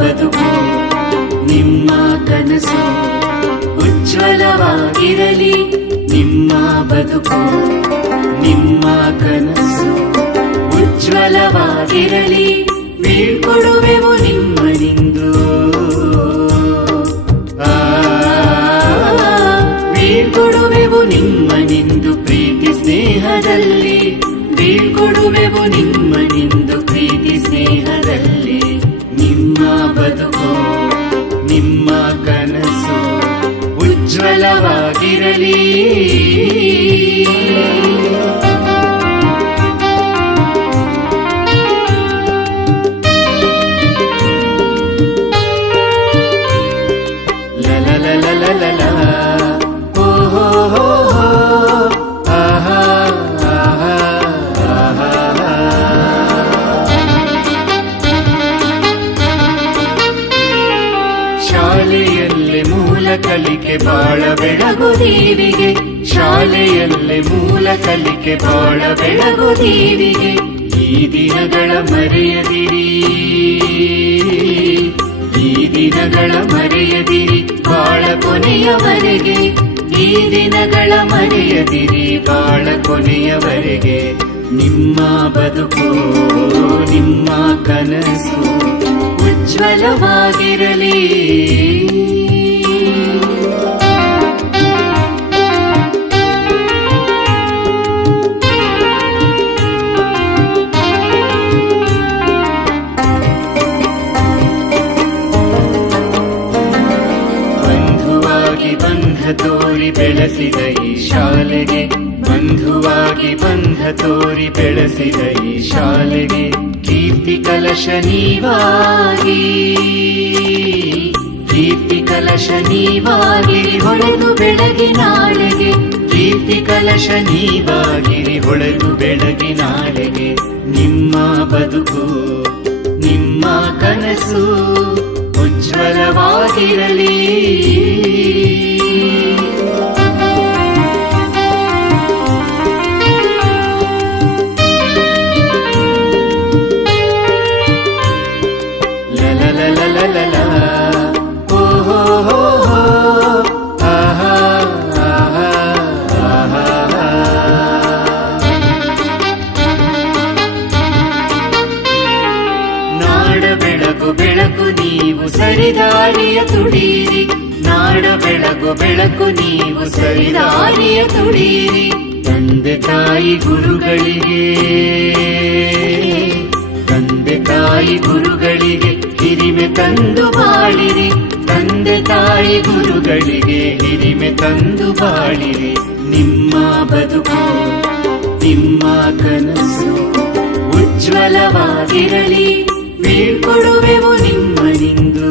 ಬದುಕು ನಿಮ್ಮ ಕನಸು ಉಜ್ವಲವಾಗಿರಲಿ. ನಿಮ್ಮ ಬದುಕು ನಿಮ್ಮ ಕನಸು ಉಜ್ವಲವಾಗಿರಲಿ. ಬೀಳ್ಕೊಡುವೆವು ನಿಮ್ಮನಿಂದು, ಬೀಳ್ಕೊಡುವೆವು ನಿಮ್ಮನಿಂದು ಪ್ರೀತಿ ಸ್ನೇಹದಲ್ಲಿ. ಬೀಳ್ಕೊಡುವೆವು ನಿಮ್ಮನಿಂದು ಪ್ರೀತಿ ಸ್ನೇಹದಲ್ಲಿ. ನಿಮ್ಮ ಬದುಕು ನಿಮ್ಮ ಕನಸು ಉಜ್ವಲವಾಗಿರಲಿ. ಶಾಲೆಯಲ್ಲೇ ಮೂಲ ಕಲಿಕೆ ಬಾಳ ಬೆಳಗು ದೇವಿಗೆ. ಶಾಲೆಯಲ್ಲೇ ಮೂಲ ಕಲಿಕೆ ಬಾಳ ಬೆಳಗು ದೇವಿಗೆ. ಈ ದಿನಗಳ ಮರೆಯದಿರಿ, ಈ ದಿನಗಳ ಮರೆಯದಿರಿ ಬಾಳ ಕೊನೆಯವರೆಗೆ. ಈ ದಿನಗಳ ಮರೆಯದಿರಿ ಬಾಳ ಕೊನೆಯವರೆಗೆ. ನಿಮ್ಮ ಬದುಕು ನಿಮ್ಮ ಕನಸು ಉಜ್ವಲವಾಗಿರಲಿ. ಬಂಧುವಾಗಿ ಬಂಧ ತೋರಿ ಬೆಳೆಸಿದ ಈ ಶಾಲೆಗೆ, ಬಂಧುವಾಗಿ ಬಂಧ ತೋರಿ ಬೆಳೆಸಿದ ಈ ಶಾಲೆಗೆ ಕೀರ್ತಿ ಕಲಶ ನೀವಾಗಿ, ಕೀರ್ತಿ ಕಲಶ ನೀವಾಗಿರಿ ಹೊಳೆದು ಬೆಳಗಿನಾಳೆಗೆ. ಕೀರ್ತಿ ಕಲಶ ನೀವಾಗಿರಿ ಹೊಳೆದು ಬೆಳಗಿನಾಳೆಗೆ. ನಿಮ್ಮ ಬದುಕು ನಿಮ್ಮ ಕನಸು ಉಜ್ವಲವಾಗಿರಲಿ. ನಾಡ ಬೆಳಗು ಬೆಳಕು ನೀವು ಸರಿದಾರಿಯ ತುಡೀರಿ. ನಾಡ ಬೆಳಗು ಬೆಳಕು ನೀವು ಸರಿದಾರಿಯ ತುಡೀರಿ. ತಂದೆ ತಾಯಿ ಗುರುಗಳಿಗೆ, ತಂದೆ ತಾಯಿ ಗುರುಗಳಿಗೆ ಹಿರಿಮೆ ತಂದು ಬಾಳಿರಿ. ತಂದೆ ತಾಯಿ ಗುರುಗಳಿಗೆ ಹಿರಿಮೆ ತಂದು ಬಾಳಿರಿ. ನಿಮ್ಮ ಬದುಕು ನಿಮ್ಮ ಕನಸು ಉಜ್ವಲವಾಗಿರಲಿ. ಬೀಳ್ಕೊಡುವೆವು ನಿಮ್ಮನಿಂದು.